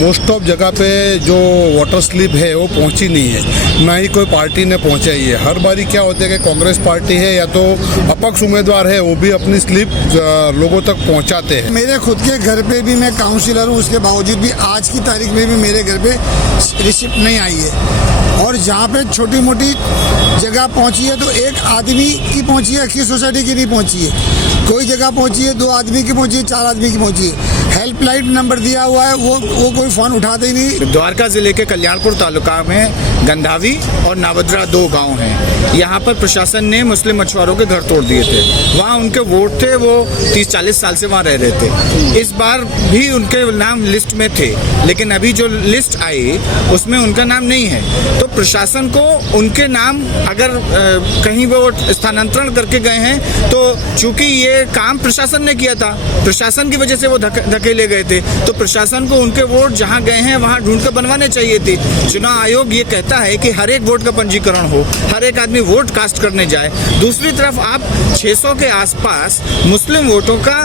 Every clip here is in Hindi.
मोस्ट ऑफ जगह पे जो वाटर स्लिप है वो पहुंची नहीं है, ना ही कोई पार्टी ने पहुंचाई है। हर बारी क्या होता है कि कांग्रेस पार्टी है या तो अपक्ष उम्मीदवार है वो भी अपनी स्लिप लोगों तक पहुंचाते हैं। मेरे खुद के घर पे भी मैं काउंसिलर हूँ, उसके बावजूद भी आज की तारीख में भी मेरे घर पे रिसिप्ट नहीं आई है। और जहाँ पे छोटी मोटी जगह पहुँची है तो एक आदमी की पहुँची है, की सोसाइटी की नहीं पहुँची है। कोई जगह पहुँची है 2 आदमी की पहुँची है, 4 आदमी की पहुँची है। हेल्पलाइन नंबर दिया हुआ है, वो कोई फ़ोन उठाते ही नहीं। द्वारका जिले के कल्याणपुर तालुका में गंधावी और नावद्रा 2 गांव हैं। यहाँ पर प्रशासन ने मुस्लिम मछुआरों के घर तोड़ दिए थे। वहाँ उनके वोट थे, वो 30-40 साल से वहाँ रह रहे थे। इस बार भी उनके नाम लिस्ट में थे, लेकिन अभी जो लिस्ट आई उसमें उनका नाम नहीं है। तो प्रशासन को उनके नाम अगर कहीं वो स्थानांतरण करके गए हैं तो चूंकि ये काम प्रशासन ने किया था, प्रशासन की वजह से वो धकेले गए थे, तो प्रशासन को उनके वोट जहाँ गए हैं वहाँ ढूंढ कर बनवाने चाहिए थे। चुनाव आयोग ये कहता है कि हर एक वोट का पंजीकरण हो, हर एक आदमी वोट कास्ट करने जाए। दूसरी तरफ आप 600 के आसपास मुस्लिम वोटों का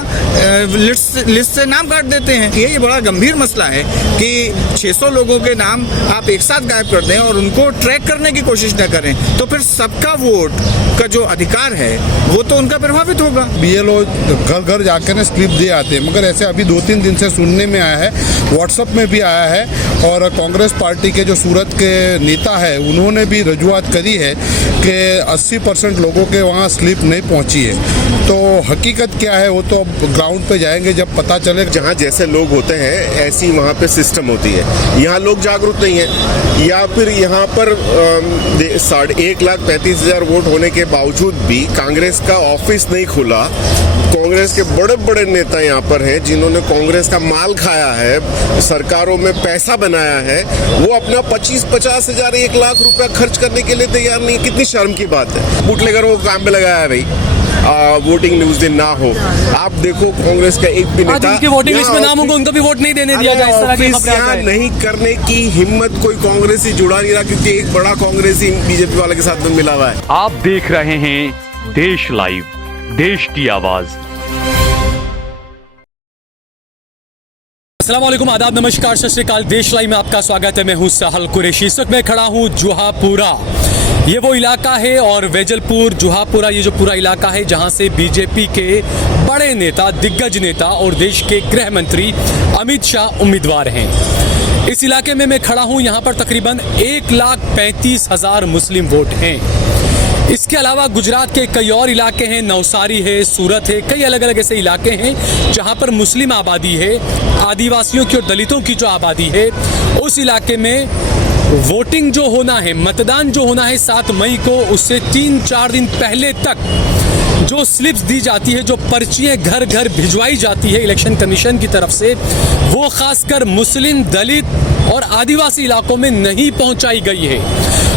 लिस्ट से नाम काट देते हैं। ये बड़ा गंभीर मसला है कि 600 लोगों के नाम आप एक साथ गायब कर दें और उनको ट्रैक करने की कोशिश न करें, तो फिर सबका वोट का जो अधिकार है वो तो उनका प्रभावित होगा। बीएलओ घर घर जाकर ना स्लिप दे आते हैं, मगर ऐसे अभी 2-3 दिन से सुनने में आया है, व्हाट्सएप में भी आया है। और कांग्रेस पार्टी के जो सूरत के नेता है उन्होंने भी रजूआत करी है कि 80% लोगों के वहाँ स्लिप नहीं पहुँची है। तो हकीकत क्या है वो तो ग्राउंड पे जाएंगे जब पता चले। जहाँ जैसे लोग होते हैं ऐसी वहाँ पे सिस्टम होती है। यहाँ लोग जागरूक नहीं है, या फिर यहाँ पर 1,35,000 वोट होने के बावजूद भी कांग्रेस का ऑफिस नहीं खुला। कांग्रेस के बड़े बड़े नेता यहाँ पर हैं जिन्होंने कांग्रेस का माल खाया है, सरकारों में पैसा बनाया है, वो अपना 25-50 हजार 1 लाख रुपया खर्च करने के लिए तैयार नहीं। कितनी शर्म की बात है। बूटलेगरों को काम पे लगाया है भाई, वोटिंग उस दिन ना हो। आप देखो कांग्रेस का एक भी नेता उनकी वोटिंग लिस्ट में नाम होगा, उनको भी वोट नहीं देने दिया गया। इस तरह की खबरें यहाँ नहीं करने की हिम्मत कोई कांग्रेसी जुड़ा नहीं रहा, क्योंकि एक बड़ा कांग्रेसी बीजेपी वाले के साथ में मिला हुआ है। आप देख रहे हैं देश लाइव, देश की आवाज। अस्सलाम वालेकुम, आदाब, नमस्कार, सत श्री अकाल। देश लाइव में आपका स्वागत है। मैं हूं साहल कुरैशी। इस वक्त मैं खड़ा हूं जुहापुरा। ये वो इलाका है और वेजलपुर जुहापुरा ये जो पूरा इलाका है जहां से बीजेपी के बड़े नेता, दिग्गज नेता और देश के गृह मंत्री अमित शाह उम्मीदवार हैं। इस इलाके में मैं खड़ा हूं, यहाँ पर तकरीबन 1,35,000 मुस्लिम वोट हैं। इसके अलावा गुजरात के कई और इलाके हैं, नवसारी है, सूरत है, कई अलग अलग ऐसे इलाके हैं जहां पर मुस्लिम आबादी है, आदिवासियों की और दलितों की जो आबादी है। उस इलाके में वोटिंग जो होना है, मतदान जो होना है 7 मई को, उससे 3-4 दिन पहले तक जो स्लिप्स दी जाती है, जो पर्चियां घर घर भिजवाई जाती है इलेक्शन कमीशन की तरफ से, वो खासकर मुस्लिम, दलित और आदिवासी इलाकों में नहीं पहुंचाई गई है।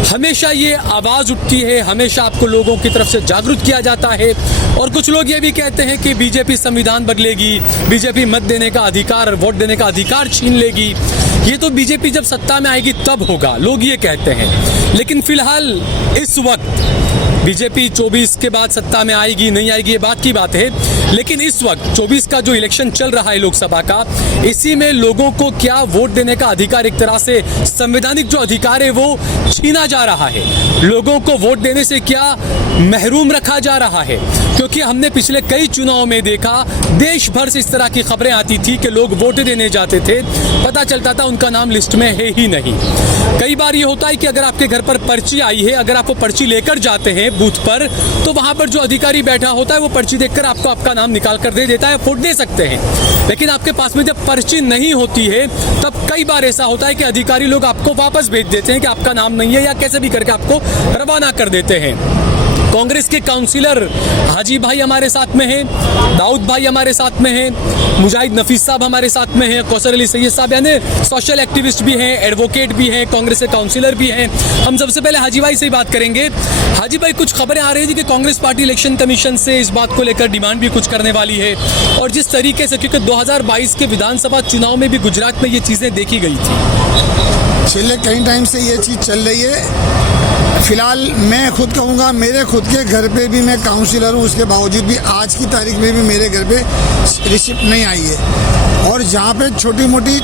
हमेशा ये आवाज़ उठती है, हमेशा आपको लोगों की तरफ से जागरूक किया जाता है। और कुछ लोग ये भी कहते हैं कि बीजेपी संविधान बदलेगी, बीजेपी मत देने का अधिकार, वोट देने का अधिकार छीन लेगी। ये तो बीजेपी जब सत्ता में आएगी तब होगा, लोग ये कहते हैं। लेकिन फिलहाल इस वक्त बीजेपी 24 के बाद सत्ता में आएगी नहीं आएगी ये बात की बात है, लेकिन इस वक्त 24 का जो इलेक्शन चल रहा है लोकसभा का, इसी में लोगों को क्या वोट देने का अधिकार, एक तरह से संवैधानिक जो अधिकार है वो छीना जा रहा है। लोगों को वोट देने से क्या महरूम रखा जा रहा है, क्योंकि हमने पिछले कई चुनाव में देखा, देश भर से इस तरह की खबरें आती थी कि लोग वोट देने जाते थे, पता चलता था उनका नाम लिस्ट में है ही नहीं। कई बार ये होता है कि अगर आपके घर पर पर्ची आई है, अगर आप वो पर्ची लेकर जाते हैं बूथ पर, तो वहां पर जो अधिकारी बैठा होता है वो पर्ची देखकर आपको आपका नाम निकाल कर दे देता है, वोट दे सकते हैं। लेकिन आपके पास में जब पर्ची नहीं होती है तब कई बार ऐसा होता है कि अधिकारी लोग आपको वापस भेज देते हैं कि आपका नाम नहीं है, या कैसे भी करके आपको रवाना कर देते हैं। कांग्रेस के काउंसिलर हाजी भाई हमारे साथ में हैं, दाऊद भाई हमारे साथ में हैं, मुजाहिद नफीस साहब हमारे साथ में हैं, कौसर अली सैयद साहब यानी सोशल एक्टिविस्ट भी हैं, एडवोकेट भी हैं, कांग्रेस के काउंसिलर भी हैं। हम सबसे पहले हाजी भाई से ही बात करेंगे। हाजी भाई, कुछ खबरें आ रही थी कि कांग्रेस पार्टी इलेक्शन कमीशन से इस बात को लेकर डिमांड भी कुछ करने वाली है, और जिस तरीके से, क्योंकि 2022 के विधानसभा चुनाव में भी गुजरात में ये चीज़ें देखी गई थी, पिछले कई टाइम से ये चीज़ चल रही है। फिलहाल मैं खुद कहूँगा, मेरे खुद के घर पे भी मैं काउंसिलर हूँ, उसके बावजूद भी आज की तारीख में भी मेरे घर पे रिसिप्ट नहीं आई है। और जहाँ पे छोटी मोटी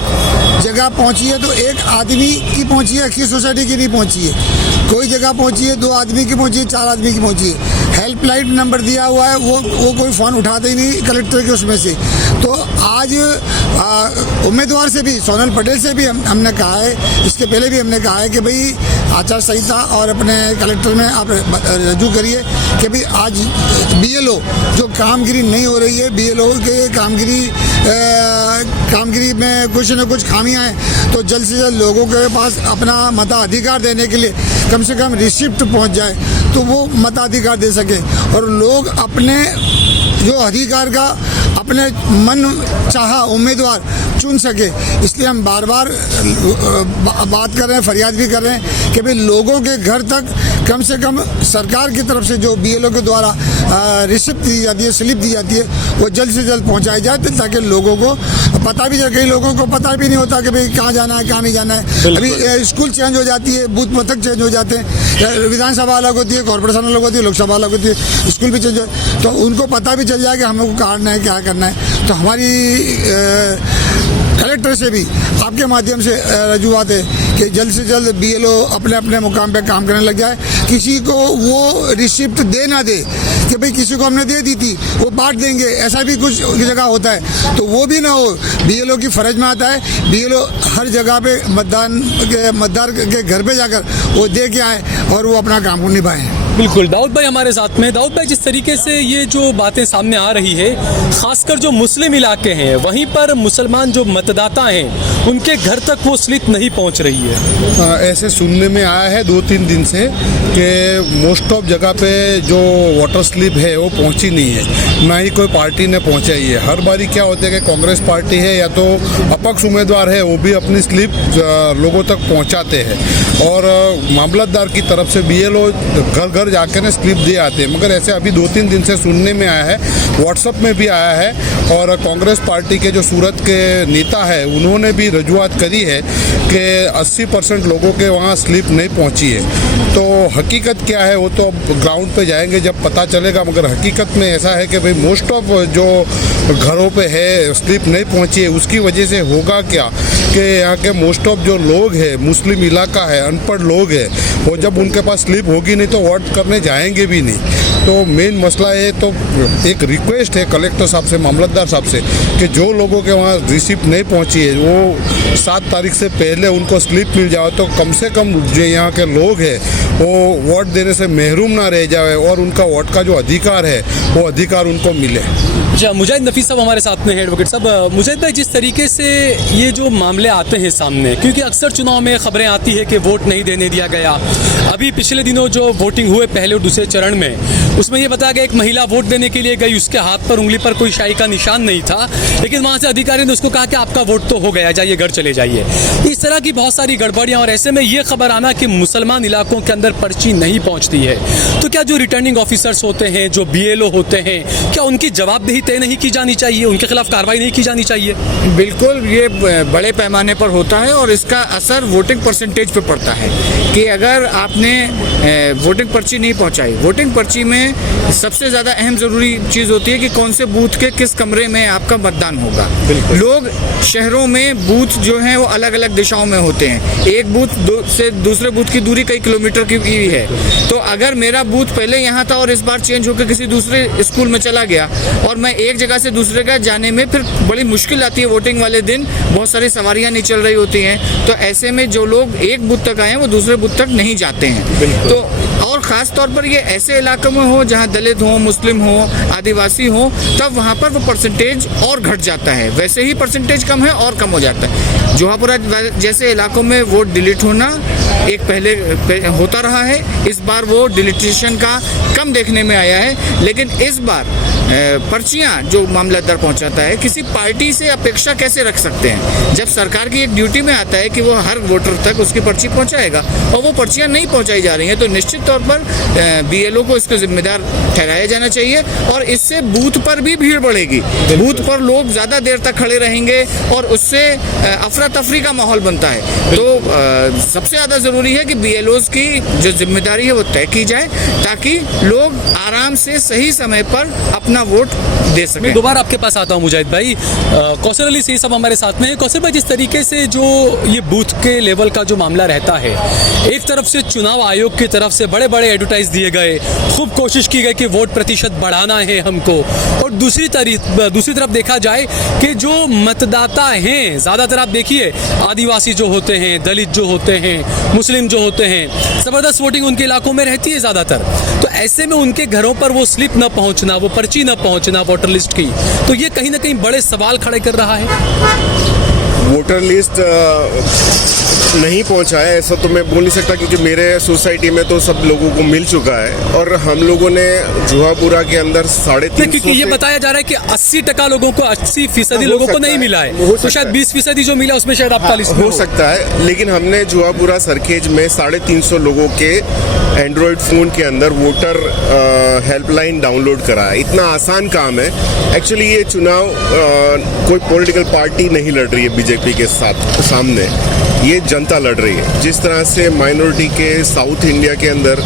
जगह पहुँची है तो एक आदमी की पहुँची है, की सोसाइटी की नहीं पहुँची है। कोई जगह पहुँची है 2 आदमी की पहुँची है, 4 आदमी की पहुँची है। हेल्पलाइन नंबर दिया हुआ है, वो कोई फ़ोन उठाते ही नहीं कलेक्टर के उसमें से। तो आज उम्मीदवार से भी, सोनल पटेल से भी हमने कहा है, इसके पहले भी हमने कहा है कि भाई आचार संहिता और अपने कलेक्टर में आप रजू करिए कि भाई आज BLO जो कामगिरी नहीं हो रही है, BLO के कामगिरी में कुछ न कुछ खामियां हैं, तो जल्द से जल्द लोगों के पास अपना मताधिकार देने के लिए कम से कम रिसिप्ट पहुंच जाए तो वो मताधिकार दे सके और लोग अपने जो अधिकार का अपने मन चाहा उम्मीदवार चुन सके। इसलिए हम बार बार बात कर रहे हैं, फरियाद भी कर रहे हैं कि भाई लोगों के घर तक कम से कम सरकार की तरफ से जो BLO के द्वारा रिसिप्ट दी जाती है, स्लिप दी जाती है, वो जल्द से जल्द पहुंचाई जाए ताकि लोगों को पता भी चले। कई लोगों को पता भी नहीं होता कि भाई कहाँ जाना है, कहाँ नहीं जाना है। अभी स्कूल चेंज हो जाती है, बूथ मथक चेंज हो जाते हैं, विधानसभा अलग होती है, कॉर्पोरेशन अलग होती है, लोकसभा अलग होती है, स्कूल भी चेंज हो, तो उनको पता भी चल जाए कि हमको कहाँ करना है, क्या करना है। तो हमारी कलेक्टर से भी आपके माध्यम से रजूआत है कि जल्द से जल्द BLO अपने अपने मुकाम पे काम करने लग जाए। किसी को वो रिसिप्ट दे ना दे कि भाई किसी को हमने दे दी थी वो बांट देंगे, ऐसा भी कुछ जगह होता है, तो वो भी ना हो। BLO की फर्ज में आता है BLO हर जगह पे मतदार के घर पे जाकर वो दे के आए और वो अपना काम को निभाएं। बिल्कुल। दाऊद भाई हमारे साथ में। दाऊद भाई, जिस तरीके से ये जो बातें सामने आ रही है, खासकर जो मुस्लिम इलाके हैं वहीं पर मुसलमान जो मतदाता हैं उनके घर तक वो स्लिप नहीं पहुंच रही है। ऐसे सुनने में आया है 2-3 दिन से कि मोस्ट ऑफ जगह पे जो वाटर स्लिप है वो पहुंची नहीं है, ना ही कोई पार्टी ने पहुंचाई है। हर बारी क्या होता है कि कांग्रेस पार्टी है या तो अपक्ष उम्मीदवार है वो भी अपनी स्लिप लोगों तक पहुंचाते हैं और मामलतदार की तरफ से BLO घर घर जाकर ना स्लिप दे आते हैं। मगर ऐसे अभी 2-3 दिन से सुनने में आया है, व्हाट्सएप में भी आया है और कांग्रेस पार्टी के जो सूरत के नेता है उन्होंने भी रजूआत करी है कि 80% लोगों के वहाँ स्लिप नहीं पहुँची है। तो हकीकत क्या है वो तो अब ग्राउंड पे जाएंगे जब पता चलेगा। मगर हकीकत में ऐसा है कि भाई मोस्ट ऑफ जो घरों पे है स्लिप नहीं पहुँची है, उसकी वजह से होगा क्या कि यहाँ के मोस्ट ऑफ जो लोग हैं, मुस्लिम इलाका है, अनपढ़ लोग हैं, वो जब उनके पास स्लिप होगी नहीं तो वोट करने जाएंगे भी नहीं। तो मेन मसला है, तो एक रिक्वेस्ट है कलेक्टर साहब से, मामलतदार साहब से कि जो लोगों के वहाँ रिसिप्ट नहीं पहुँची है वो 7 तारीख से पहले उनको स्लिप मिल जाए तो कम से कम जो यहाँ के लोग हैं वो वोट देने से महरूम ना रह जाए और उनका वोट का जो अधिकार है वो अधिकार उनको मिले। जी, मुजाहिद नफीस साहब हमारे साथ में, एडवोकेट साहब। मुजाहिद भाई, जिस तरीके से ये जो मामले आते हैं सामने, क्योंकि अक्सर चुनाव में खबरें आती है कि वोट नहीं देने दिया गया। अभी पिछले दिनों जो वोटिंग हुए पहले और दूसरे चरण में, उसमें ये बताया गया एक महिला वोट देने के लिए गई, उसके हाथ पर उंगली पर कोई शाही का निशान नहीं था, लेकिन वहाँ से अधिकारी ने उसको कहा कि आपका वोट तो हो गया, जाइए घर चले जाइए। इस तरह की बहुत सारी गड़बड़ियाँ, और ऐसे में ये खबर आना कि मुसलमान इलाकों के अंदर पर्ची नहीं पहुँचती है, तो क्या जो रिटर्निंग ऑफिसर्स होते हैं, जो BLO होते हैं, क्या उनकी जवाबदेही तय नहीं की जानी चाहिए, उनके खिलाफ कार्रवाई नहीं की जानी चाहिए? बिल्कुल, ये बड़े पैमाने पर होता है और इसका असर वोटिंग परसेंटेज पे पड़ता है कि अगर आपने वोटिंग पर्ची नहीं पहुंचाई, वोटिंग पर्ची में सबसे ज़्यादा अहम ज़रूरी चीज़ होती है कि कौन से बूथ के किस कमरे में आपका मतदान होगा। लोग शहरों में बूथ जो हैं वो अलग अलग दिशाओं में होते हैं, एक बूथ से दूसरे बूथ की दूरी कई किलोमीटर की भी है। तो अगर मेरा बूथ पहले यहाँ था और इस बार चेंज होकर किसी दूसरे स्कूल में चला गया और मैं एक जगह से दूसरे का जाने में फिर बड़ी मुश्किल आती है। वोटिंग वाले दिन बहुत सारी सवारियां नहीं चल रही होती हैं, तो ऐसे में जो लोग एक बूथ तक आए हैं वो दूसरे बूथ तक नहीं जाते हैं। तो और ख़ास तौर पर ये ऐसे इलाकों में हो जहाँ दलित हो, मुस्लिम हो, आदिवासी हो, तब वहाँ पर वो परसेंटेज और घट जाता है। वैसे ही परसेंटेज कम है और कम हो जाता है। जोहापुरा जैसे इलाकों में वोट डिलीट होना एक पहले होता रहा है, इस बार वो डिलीटेशन का कम देखने में आया है। लेकिन इस बार पर्चियां जो मामलतदार पहुंचाता है, किसी पार्टी से अपेक्षा कैसे रख सकते हैं? जब सरकार की एक ड्यूटी में आता है कि वो हर वोटर तक उसकी पर्ची पहुंचाएगा और वो पर्चियां नहीं पहुंचाई जा रही हैं, तो निश्चित तौर पर BLO को इसके जिम्मेदार ठहराया जाना चाहिए और इससे बूथ पर भी भीड़ बढ़ेगी। बूथ पर लोग ज़्यादा देर तक खड़े रहेंगे और उससे अफरा तफरी का माहौल बनता है। तो सबसे ज़्यादा ज़रूरी है कि BLOs की जो जिम्मेदारी है वो तय की जाए ताकि लोग आराम से सही समय पर अपने अपना वोट दे सकें। मैं दोबारा आपके पास आता हूँ मुजाहिद भाई। कौसर अली सही साहब हमारे साथ में है। कौसर भाई, जिस तरीके से जो ये बूथ के लेवल का जो मामला रहता है, एक तरफ से चुनाव आयोग की तरफ से बड़े बड़े एडवर्टाइज दिए गए, खूब कोशिश की गई कि वोट प्रतिशत बढ़ाना है हमको, और दूसरी तरफ देखा जाए कि जो मतदाता हैं ज़्यादातर आप देखिए आदिवासी जो होते हैं, दलित जो होते हैं, मुस्लिम जो होते हैं, ज़बरदस्त वोटिंग उनके इलाकों में रहती है ज़्यादातर। तो ऐसे में उनके घरों पर वो स्लिप न पहुंचना, वो पर्ची न पहुंचना वोटर लिस्ट की, तो ये कहीं ना कहीं बड़े सवाल खड़े कर रहा है। वोटर लिस्ट नहीं पहुंचा है ऐसा तो मैं बोल नहीं सकता, क्योंकि मेरे सोसाइटी में तो सब लोगों को मिल चुका है। और हम लोगों ने जुहापुरा के अंदर 350 क्योंकि ये बताया जा रहा है कि 80% लोगों को, 80% लोगों को नहीं मिला है, तो शायद 20% जो मिला उसमें शायद आपका लिस्ट हो सकता है। लेकिन हमने जुहापुरा सरखेज में 350 लोगों के एंड्रॉयड फ़ोन के अंदर वोटर हेल्पलाइन डाउनलोड करा है। इतना आसान काम है। एक्चुअली ये चुनाव कोई पॉलिटिकल पार्टी नहीं लड़ रही है बीजेपी के सामने, ये जनता लड़ रही है। जिस तरह से माइनॉरिटी के साउथ इंडिया के अंदर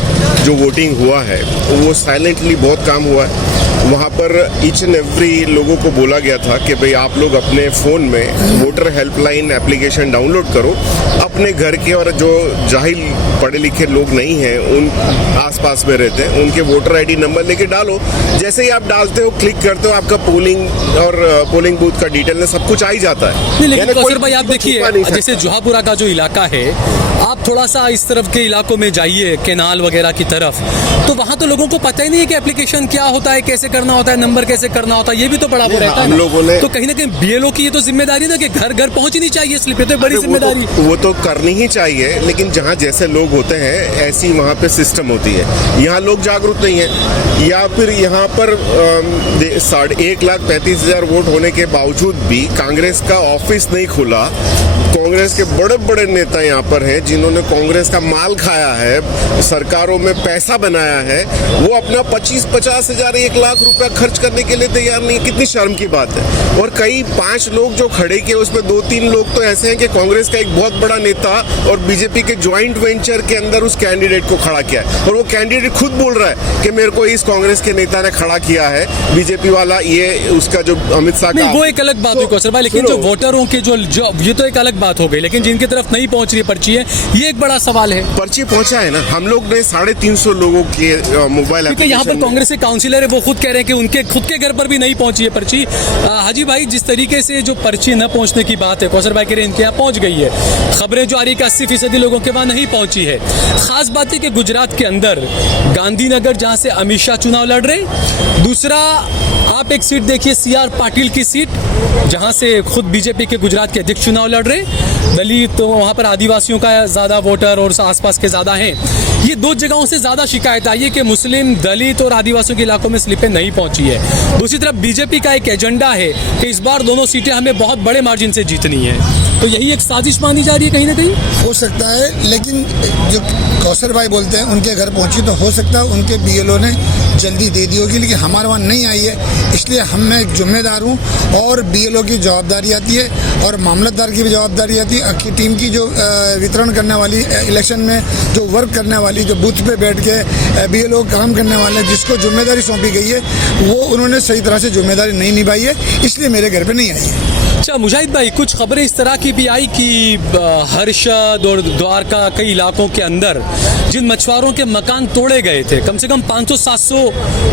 जो वोटिंग हुआ है वो साइलेंटली बहुत काम हुआ है। वहाँ पर ईच एंड एवरी लोगों को बोला गया था कि भाई आप लोग अपने फ़ोन में वोटर हेल्पलाइन एप्लीकेशन डाउनलोड करो, अपने घर के और जो जाहिल पढ़े लिखे लोग नहीं हैं उन आसपास में रहते हैं उनके वोटर आईडी नंबर लेके डालो। जैसे ही आप डालते हो, क्लिक करते हो, आपका पोलिंग बूथ का डिटेल में सब कुछ आ ही जाता है। लेकिन कौसर भाई आप देखिए, जैसे जुहापुरा का जो इलाका है, आप थोड़ा सा इस तरफ के इलाकों में जाइए, केनाल वगैरह की तरफ, तो वहाँ तो लोगों को पता ही नहीं है कि एप्लीकेशन क्या होता है, कैसे करना होता है, नंबर कैसे करना होता है, ये भी तो बड़ा वो रहता है। हम लोगों ने तो कहीं ना कहीं बीएलओ की ये तो जिम्मेदारी ना कि घर घर पहुंचनी चाहिए स्लिप, ये तो बड़ी जिम्मेदारी। वो तो करनी ही चाहिए, लेकिन जहाँ जैसे लोग होते हैं ऐसी वहाँ पे सिस्टम होती है। यहाँ लोग जागरूक नहीं है, या फिर यहाँ पर 1,35,000 वोट होने के बावजूद भी कांग्रेस का ऑफिस नहीं खुला। कांग्रेस के बड़े बड़े नेता यहाँ पर हैं जिन्होंने कांग्रेस का माल खाया है, सरकारों में पैसा बनाया है, वो अपना 25-50 हजार 1 लाख रुपया खर्च करने के लिए तैयार नहीं। कितनी शर्म की बात है। और कई 5 लोग जो खड़े किए उसमें 2-3 लोग तो ऐसे हैं कि कांग्रेस का एक बहुत बड़ा नेता और बीजेपी के ज्वाइंट वेंचर के अंदर उस कैंडिडेट को खड़ा किया है, और वो कैंडिडेट खुद बोल रहा है कि मेरे को इस कांग्रेस के नेता ने खड़ा किया है, बीजेपी वाला ये उसका जो अमित शाह का। वो एक अलग बात हुई कौशल भाई, लेकिन जो वोटरों के जो ये तो एक अलग बात हो गई, लेकिन जिनकी तरफ नहीं पहुंच रही पर्ची है, ये एक बड़ा सवाल है। पर्ची पहुंचा है ना, हम लोग ने 350 लोगों के मोबाइल, क्योंकि यहाँ पर कांग्रेस के काउंसिलर है, वो खुद कह रहे हैं कि उनके खुद के घर पर भी नहीं पहुंची है पर्ची। हाजी भाई, जिस तरीके से जो पर्ची न पहुंचने की बात है, कौसर भाई कह रहे हैं इनके यहाँ पहुंच गई है, खबरें जो आ रही है कि 80% लोगों के वहां नहीं पहुंची है। खास बात है कि गुजरात के अंदर गांधीनगर, जहां से अमित शाह चुनाव लड़ रहे, दूसरा आप एक सीट देखिए CR पाटिल की सीट, जहां से खुद बीजेपी के गुजरात के अध्यक्ष चुनाव लड़ रहे, दलित, तो वहां पर आदिवासियों का ज़्यादा वोटर और आसपास के ज़्यादा हैं। ये 2 जगहों से ज़्यादा शिकायत आई है कि मुस्लिम, दलित और आदिवासियों के इलाकों में स्लिपें नहीं पहुंची है। दूसरी तरफ बीजेपी का एक एजेंडा है कि इस बार दोनों सीटें हमें बहुत बड़े मार्जिन से जीतनी है, तो यही एक साजिश मानी जा रही है कहीं ना कहीं। हो सकता है, लेकिन जो कौसर भाई बोलते हैं उनके घर पहुंची, तो हो सकता है उनके बीएलओ ने जल्दी दे दी होगी, लेकिन हमारे वहाँ नहीं आई है। इसलिए हम मैं एक जिम्मेदार हूँ, और बीएलओ की जवाबदारी आती है और मामलतदार की भी जवाबदारी आती है कि टीम की जो वितरण करने वाली, इलेक्शन में जो वर्क करने वाली, जो बूथ पे बैठ के बीएलओ काम करने वाले, जिसको जिम्मेदारी सौंपी गई है, वो उन्होंने सही तरह से जिम्मेदारी नहीं निभाई है, इसलिए मेरे घर पे नहीं आई है। अच्छा मुजाहिद भाई, कुछ खबरें इस तरह की भी आई कि हर्षद और द्वारका कई इलाकों के अंदर जिन मछुआरों के मकान तोड़े गए थे, कम से कम 500-700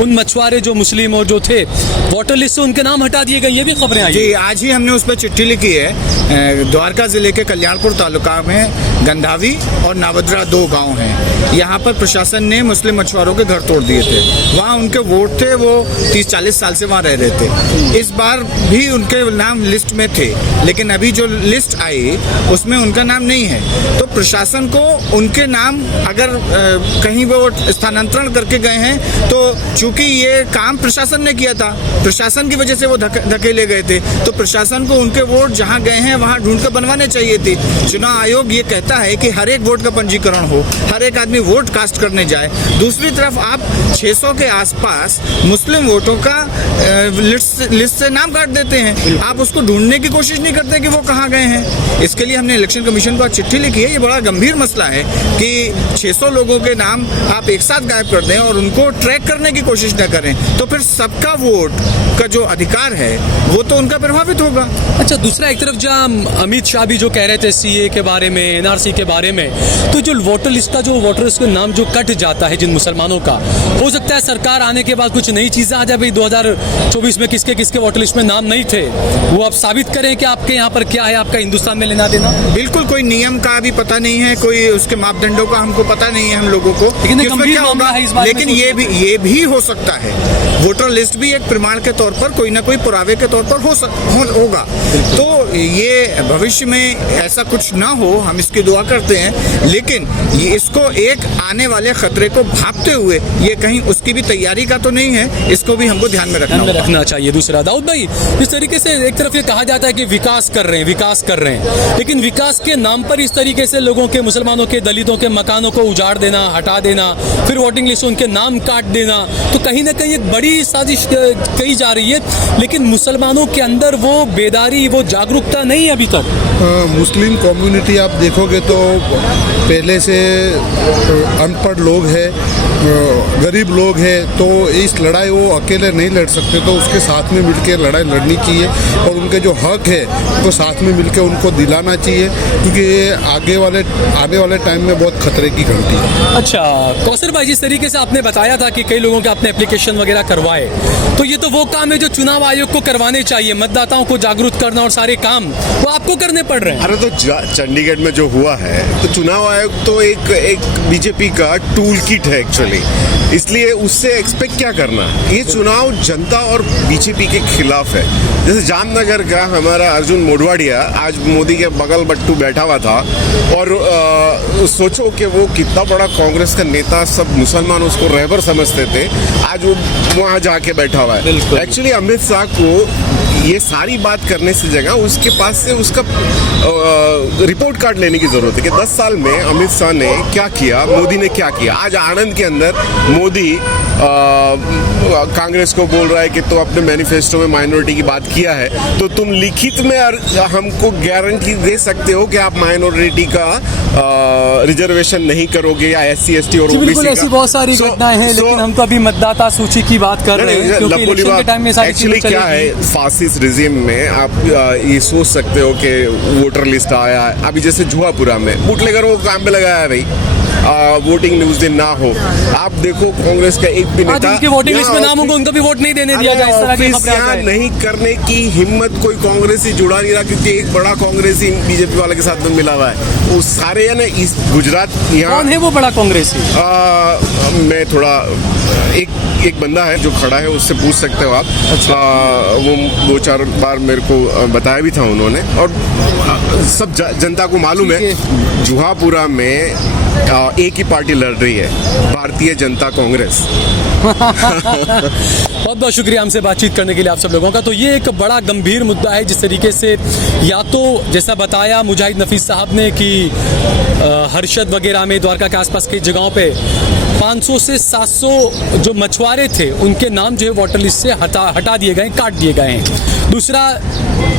उन मछुआरे जो मुस्लिम और जो थे, वोटर लिस्ट से उनके नाम हटा दिए गए, ये भी खबरें आई। जी, आज ही हमने उस पर चिट्ठी लिखी है। द्वारका जिले के कल्याणपुर तालुका में गंधावी और नावद्रा 2 गांव हैं। यहाँ पर प्रशासन ने मुस्लिम मछुआरों के घर तोड़ दिए थे। वहाँ उनके वोट थे, वो 30-40 साल से वहाँ रह रहे थे। इस बार भी उनके नाम लिस्ट में थे, लेकिन अभी जो लिस्ट आई उसमें उनका नाम नहीं है। तो प्रशासन को उनके नाम अगर कहीं वो स्थानांतरण करके गए हैं, तो चूंकि ये काम प्रशासन ने किया था, प्रशासन की वजह से वो धकेले गए थे, तो प्रशासन को उनके वोट जहाँ गए हैं वहाँ ढूंढ कर बनवाने चाहिए थे। चुनाव आयोग ये कहता है कि हर एक वोट का पंजीकरण हो, हर एक आदमी वोट कास्ट करने जाए। दूसरी तरफ आप 600 के आसपास मुस्लिम वोटों का लिस्ट से नाम काट देते हैं, आप उसको ढूंढने की कोशिश नहीं करते कि वो कहाँ गए हैं। इसके लिए हमने इलेक्शन कमीशन को चिट्ठी लिखी है। ये बड़ा गंभीर मसला है कि 600 600 लोगों के नाम आप एक साथ गायब कर दें और उनको ट्रैक करने की कोशिश न करें, तो फिर सबका वोट का जो अधिकार है वो तो उनका प्रभावित होगा। अच्छा, दूसरा एक तरफ जहाँ अमित शाह भी जो कह रहे थे सीए के बारे में, एनआरसी के बारे में, तो जो वोटर लिस्ट का जो वोटर लिस्ट का नाम जो कट जाता है जिन मुसलमानों का, हो सकता है सरकार आने के बाद कुछ नई चीजें आ जाए। भाई 2024 में किसके किसके वोटर लिस्ट में नाम नहीं थे, वो आप साबित करें कि आपके यहाँ पर क्या है, आपका हिंदुस्तान में लेना देना। बिल्कुल, कोई नियम का भी पता नहीं है, कोई उसके मापदंडों का हमको पता नहीं है हम लोगों को, लेकिन कि उसमें गंभीर क्या मामला होगा। है इस बारे में लेकिन ये भी हो सकता है, वोटर लिस्ट भी एक प्रमाण के तौर पर कोई ना कोई पुरावे के तौर पर होगा। तो ये भविष्य में ऐसा कुछ ना हो, हम इसकी दुआ करते हैं, लेकिन ये इसको एक आने वाले खतरे को भांपते हुए ये कहीं उसकी भी तैयारी का तो नहीं है, इसको भी हमको ध्यान में रखना चाहिए। दूसरा, दाऊद भाई, इस तरीके से एक तरफ ये कहा जाता है कि विकास कर रहे हैं, लेकिन विकास के नाम पर इस तरीके से लोगों के, मुसलमानों के, दलितों के मकानों को उजाड़ देना, हटा देना, फिर वोटिंग लिस्ट उनके नाम काट देना, तो कहीं ना कहीं एक बड़ी साजिश कही जा रही है। लेकिन मुसलमानों के अंदर वो बेदारी, वो जागरूकता नहीं है अभी तक। मुस्लिम कम्युनिटी आप देखोगे तो पहले से अनपढ़ लोग हैं, गरीब लोग हैं, तो इस लड़ाई वो अकेले नहीं लड़ सकते, तो उसके साथ में मिलकर लड़ाई लड़नी चाहिए और उनके जो हक है वो साथ में मिलकर उनको दिलाना चाहिए, क्योंकि ये आने वाले टाइम में बहुत खतरे की घंटी है। अच्छा कौसर भाई, जिस तरीके से आपने बताया था कि कई लोगों के आपने एप्लीकेशन वगैरह करवाए, तो ये तो वो काम है जो चुनाव आयोग को करवाने चाहिए, मतदाताओं को जागरूक करना और सारे काम वो आपको करने पड़ रहे हैं। अरे तो चंडीगढ़ में जो हुआ है, तो चुनाव आयोग तो एक बीजेपी का टूल किट है एक्चुअली, इसलिए उससे एक्सपेक्ट क्या करना। ये चुनाव जनता और बीजेपी के खिलाफ है। जैसे जामनगर का हमारा अर्जुन मोढवाडिया आज मोदी के बगल बट्टू बैठा हुआ था, और सोचो कि वो कितना बड़ा कांग्रेस का नेता, सब मुसलमान उसको रहबर समझते थे, आज वो वहाँ जाके बैठा हुआ है। एक्चुअली अमित शाह को ये सारी बात करने से जगह उसके पास से उसका रिपोर्ट कार्ड लेने की जरूरत है कि 10 साल में अमित शाह ने क्या किया, मोदी ने क्या किया। आज आनंद के अंदर मोदी कांग्रेस को बोल रहा है कि तो अपने मैनिफेस्टो में माइनॉरिटी की बात किया है, तो तुम लिखित में हमको गारंटी दे सकते हो कि आप माइनॉरिटी का रिजर्वेशन नहीं करोगे या SC ST और OBC का। ऐसी बहुत सारी घटनाएं हैं, लेकिन हम तो अभी मतदाता सूची की बात कर रहे हैं, क्योंकि इलेक्शन के टाइम में सारी एक्चुअली क्या है, फासिस्ट रिजिम में आप ये सोच सकते हो कि वोटर लिस्ट आया है, अभी जैसे जुहापुरा में बूटलेगरों को काम पे लगाया है भाई, वोटिंग उस दिन ना हो। आप देखो कांग्रेस का एक भी नेता उनके वोटिंग लिस्ट में नाम होगा, उनको भी वोट नहीं देने दिया गया। इस तरह की खबरें यहाँ नहीं करने की हिम्मत कोई कांग्रेसी जुड़ा नहीं रहा, क्योंकि एक बड़ा कांग्रेसी बीजेपी वाले के साथ में मिला हुआ है। वो सारे है ना, इस गुजरात यहाँ कौन है वो बड़ा कांग्रेसी? मैं थोड़ा एक बंदा है जो खड़ा है, उससे पूछ सकते हो आप। वो 2-4 बार मेरे को बताया भी था उन्होंने, और सब जनता को मालूम है जुहापुरा में एक ही पार्टी लड़ रही है, भारतीय जनता कांग्रेस। बहुत बहुत शुक्रिया हमसे बातचीत करने के लिए आप सब लोगों का। तो ये एक बड़ा गंभीर मुद्दा है, जिस तरीके से या तो जैसा बताया मुजाहिद नफीस साहब ने कि हर्षद वगैरह में, द्वारका के आसपास की जगहों पे 500 से 700 जो मछुआरे थे उनके नाम जो है वोटर लिस्ट से हटा दिए गए, काट दिए गए हैं। दूसरा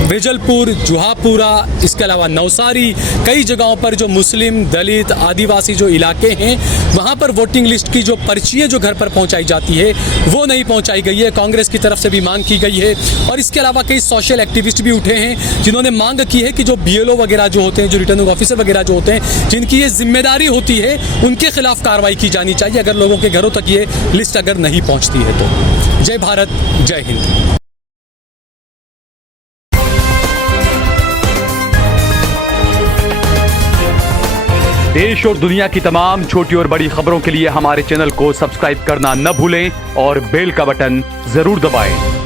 वेजलपुर, जुहापुरा, इसके अलावा नवसारी, कई जगहों पर जो मुस्लिम, दलित, आदिवासी जो इलाके हैं वहाँ पर वोटिंग लिस्ट की जो पर्चियाँ जो घर पर पहुँचाई जाती है वो नहीं पहुँचाई गई है। कांग्रेस की तरफ से भी मांग की गई है, और इसके अलावा कई सोशल एक्टिविस्ट भी उठे हैं जिन्होंने मांग की है कि जो BLO वगैरह जो होते हैं, जो रिटर्निंग ऑफिसर वगैरह जो होते हैं, जिनकी ये जिम्मेदारी होती है, उनके खिलाफ कार्रवाई की जानी चाहिए अगर लोगों के घरों तक ये लिस्ट अगर नहीं पहुँचती है तो। जय भारत, जय हिंद। देश और दुनिया की तमाम छोटी और बड़ी खबरों के लिए हमारे चैनल को सब्सक्राइब करना न भूलें और बेल का बटन जरूर दबाएं।